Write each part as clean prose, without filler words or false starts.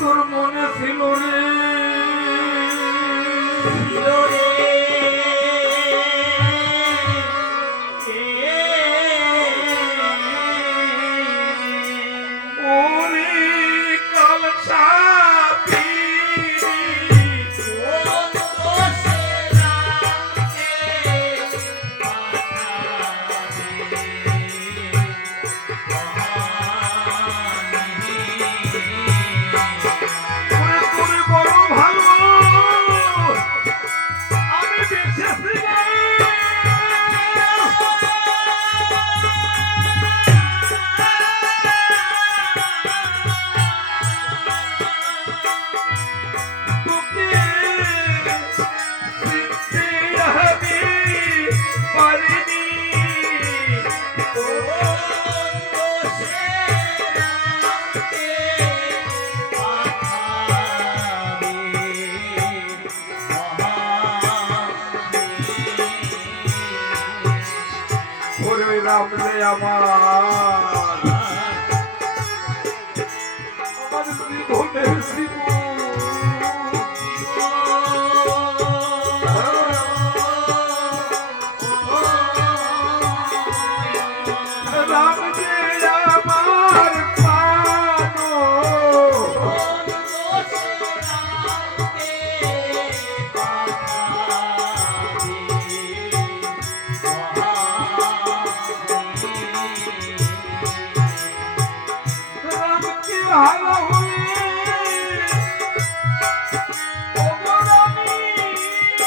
তোর মনে ছিল রে আমার জীবনের রাম যে আমার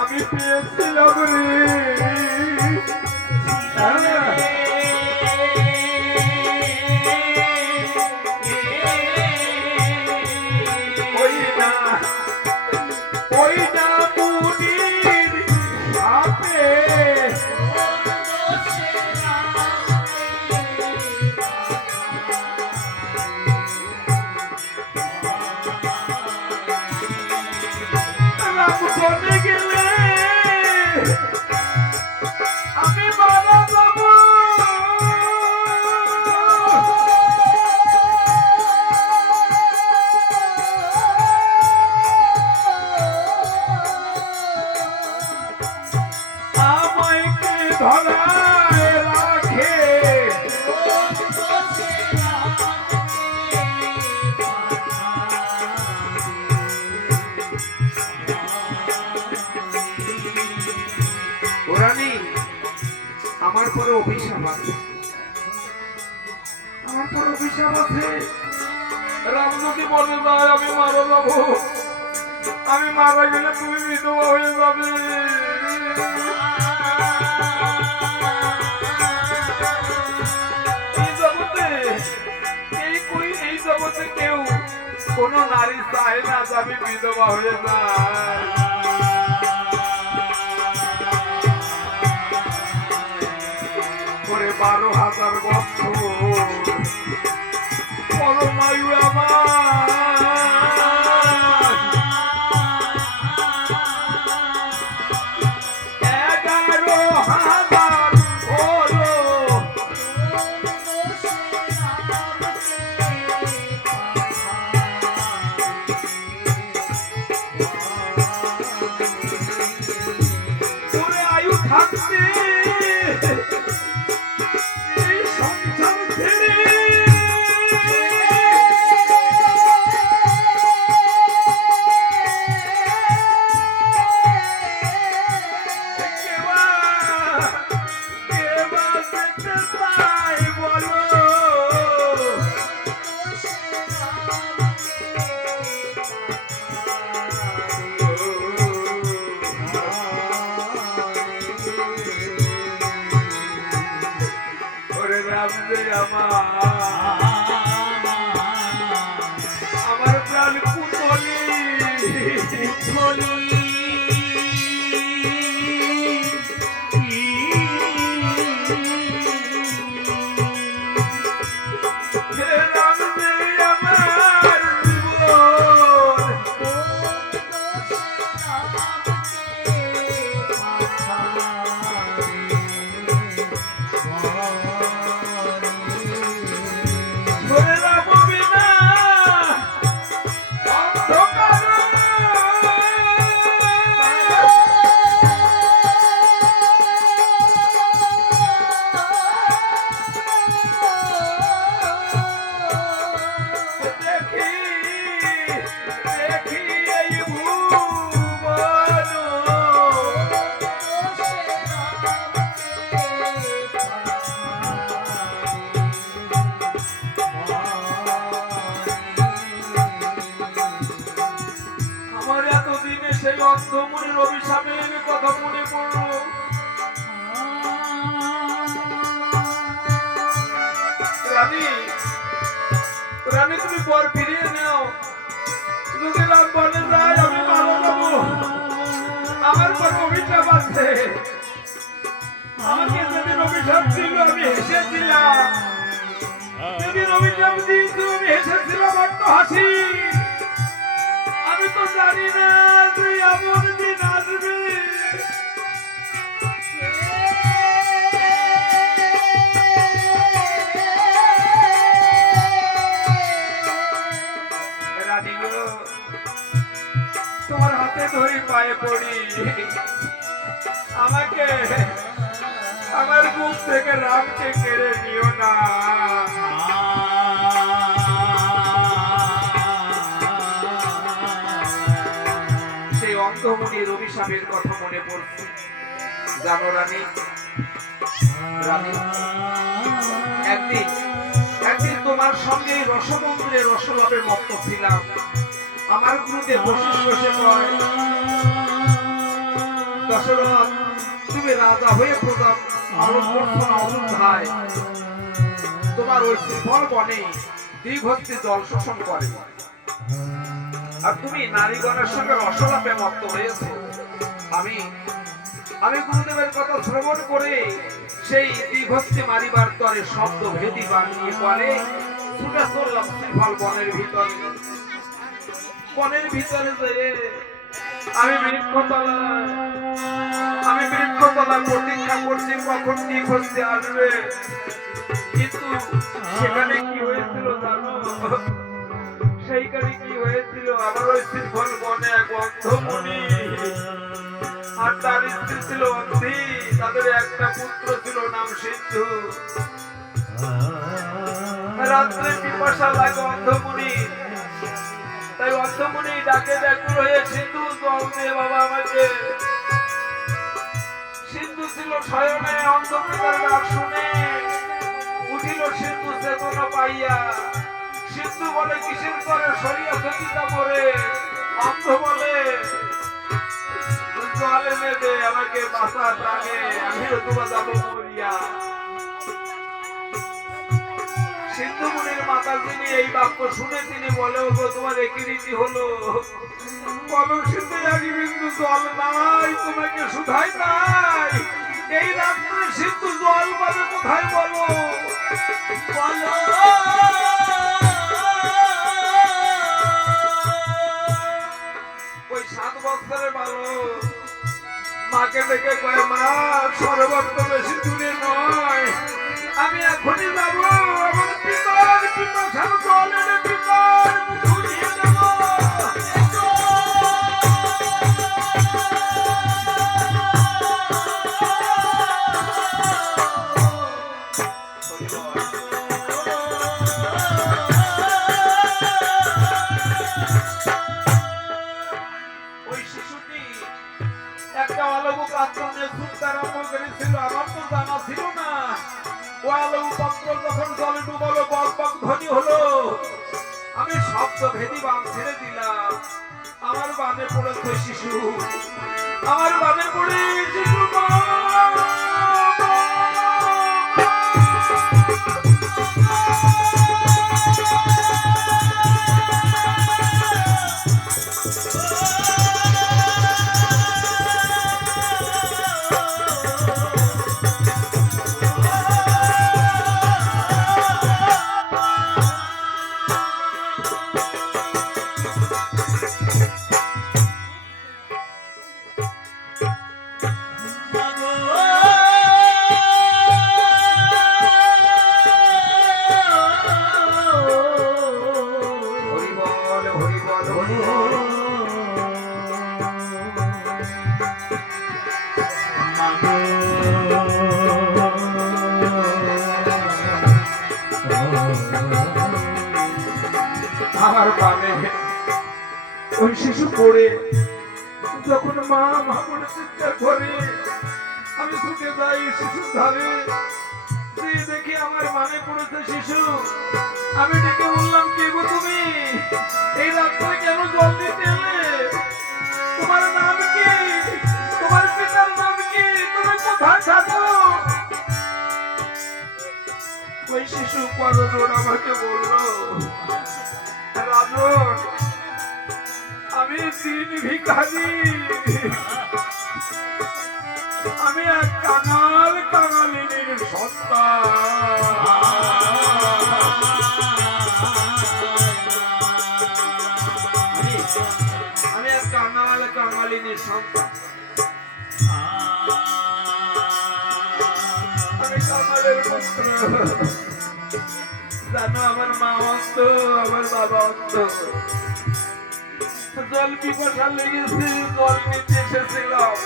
আমি পেয়েছিলাম রে ওই না মুনির সাপে চলে গেলে আমি মারা যাব আমায় কে ধরায় রাখে আমার পরে অভিশাপ আছে রাম যদি বলে যায় আমি মারা যাব আমি মারা গেলে তুমি বিধবা হয়ে যাবে এই জগতে কেউ কোন নারী চায় না যে আমি বিধবা হয়ে যায় করে 12,000 বছর পরমায়ু আমার 11,000 হলো তোরে আয়ু থাকতে এই সংসার ছেড়ে দিতে চাই বলো ওরে রাম রে আমার প্রাণ পুতলি পুতলি অন্ধমুনির অভিশাপের কথা মনে পড়লো। রানী রানী তুমি বর ফিরিয়ে নাও, যদি রাম বনে যায় আমি মারা যাবো। আমার পর অভিশাপ আছে, আমাকে যেদিন অভিশাপ দিল আমি হেসেছিলাম, যেদিন অভিশাপ দিয়েছিল আমি হেসেছিলাম আর তো হাসি। আমি তো জানি না তুই এমন দিন আসবি। রানী গো তোমার হাতে ধরি পায়ে পড়ি, আমাকে আমার বুক থেকে রামকে কেড়ে নিও না। অন্ধমুনির অভিশাপের কথা মনে পড়ছে। জানো রানী রানী একদিন তোমার সঙ্গে রসমন্দ্রে রসলাপে মত্ত ছিলাম। আমার গুরুদেব বশিষ্ঠ বসে কয়, দশরথ তুমি রাজা হয়ে প্রতাপ পালন করছো না অযোধ্যায়, তোমার ওই শ্রীফল বনে দীর্ঘস্তি জল শোষণ করে, আর তুমি নারীগণের সঙ্গে রসলাপে মত্ত হয়েছে। আমি গুরুদেবের কথা শ্রবণ করে সেই দীর্ঘস্তি মারিবার তরে শব্দ ভেদি বানিয়ে পরে ছুটে চললাম শ্রীফল বনের ভিতরে। বনের ভিতরে যেয়ে আমি বৃক্ষতলায় প্রতীক্ষা করছি কখন দীর্ঘস্তি আসবে। কিন্তু সেখানে কি হয়েছিল জানো? সেইখানে কি হয়েছিল, আমার ওই শ্রীফল বনে এক অন্ধমুনি আর তার স্ত্রী ছিল অন্ধি, তাদের একটা পুত্র ছিল নাম সিন্ধু। রাত্রে পিপাসা লাগে অন্ধমুনি, তাই অন্ধমুনি ডাকে ব্যাকুল হয়ে, সিন্ধু জল দে বাবা আমাকে। সিন্ধু ছিল শয়নে, অন্ধকার ডাক শুনে উঠিল সিন্ধু চেতনা পাইয়া। সিন্ধু বলে কিসের করে সরিয়া সচিতা মরে। অন্ধ বলে জল এনে দে আমাকে বাঁচার লাগে, আমিও তোমার যাবো মরিয়া। সিন্ধু মুনির মাতা যিনি এই বাক্য শুনে তিনি বলে, ওগো তোমার একই রীতি হলো, বলো সিন্ধু এক বিন্দু জল নাই, তোমাকে শুধাই নাই। এই রাত্রে সিন্ধু জল পাবে কোথায় বলো? বলো ওই 7 বছরের বালক মাকে দেখে কয়, মা সরোবর তো বেশি দূরে নয়, আমি এখনই যাবো, আমার পিতার পিপাসার জল এনে পিতার ধুয়ে দেব। ওই শিশুটি একটা অলৌকিক আক্রমণে ছুটতে আরম্ভ করেছিল, আমার তো জানা ছিল না ও গোয়াল পত্র যখন জলে ডুবালো বকবক ধ্বনি হলো, আমি শব্দ ভেদি বাম ছেড়ে দিলাম। আমার বামে পড়েছে শিশু, আমার বামে পড়ে শিশু মা। আমার বামে ওই শিশু পড়ে যখন মা মা বলে চিৎকার করে, আমি ছুটে যাই শিশুর ধারে, যে দেখি আমার মানে পড়েছে শিশু। আমি ডেকে বললাম, কে গো তুমি? এই রাত্রে কেন জল দিতে এলে? তোমার নাম কি? তোমার পিতার নাম কি? তুমি কোথায় থাকো? ওই শিশু পরজোড় আমাকে বলল, রাজন, আমি দিন ভিখারি, আমি এক কাঙাল কাঙালিনীর সন্তান। আমি এক কাঙাল কাঙালিনীর সন্তান। আমি কাঙালের পুত্র। জানো, আমার মা অন্ত, আমার বাবা অন্ত। জল পিপাসা লেগেছে, জল নিতে এসেছিলাম,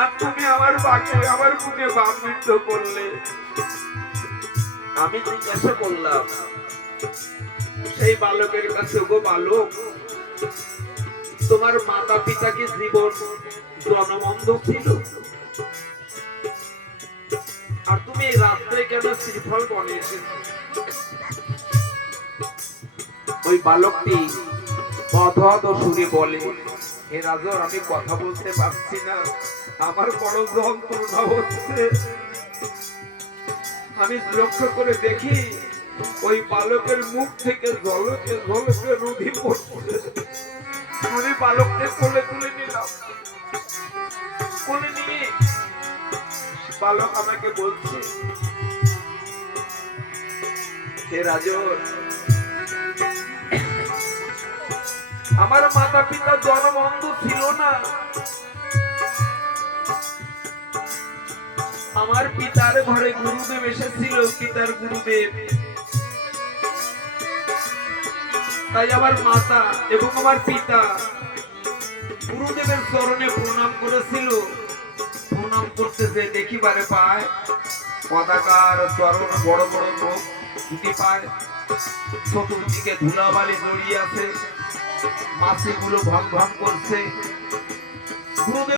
আর তুমি আমার বুকে বাপ মৃত্য করলে। আমি জিজ্ঞাসা করলাম সেই বালকের কাছে, গো বালক, তোমার মাতা পিতা কি জীবন জনমন্ধ ছিল? আর তুমি এই রাত্রে কেন শ্রীফল বনে এসেছো? ওই বালকটি অধদ সুরে বলে, হে রাজন, আমি কথা বলতে পারছি না, আমার বড় যন্ত্রণা হচ্ছে। আমি লক্ষ্য করে দেখি ওই বালকের মুখ থেকে ঝলকে ঝলকে রুধি পড়ছে। আমি বালককে কোলে তুলে নিলাম। কোলে নিয়ে বালক আমাকে বলছে, হে রাজন, আমার মাতা পিতা জনমন্ধ ছিল না। আমার পিতার ঘরে গুরুদেব এসেছিল, পিতার গুরুদেব। তাই আমার মাতা এবং আমার পিতা গুরুদেবের চরণে প্রণাম করেছিল। প্রণাম করতেছে, দেখিবারে পায় পতাকার চরণ, বড় বড় মুখ দুটি পায়, চতুর্দিকে ধুলাবালি জড়িয়ে আছে, মাছিগুলো ভং ভং করছে। গুরুদেব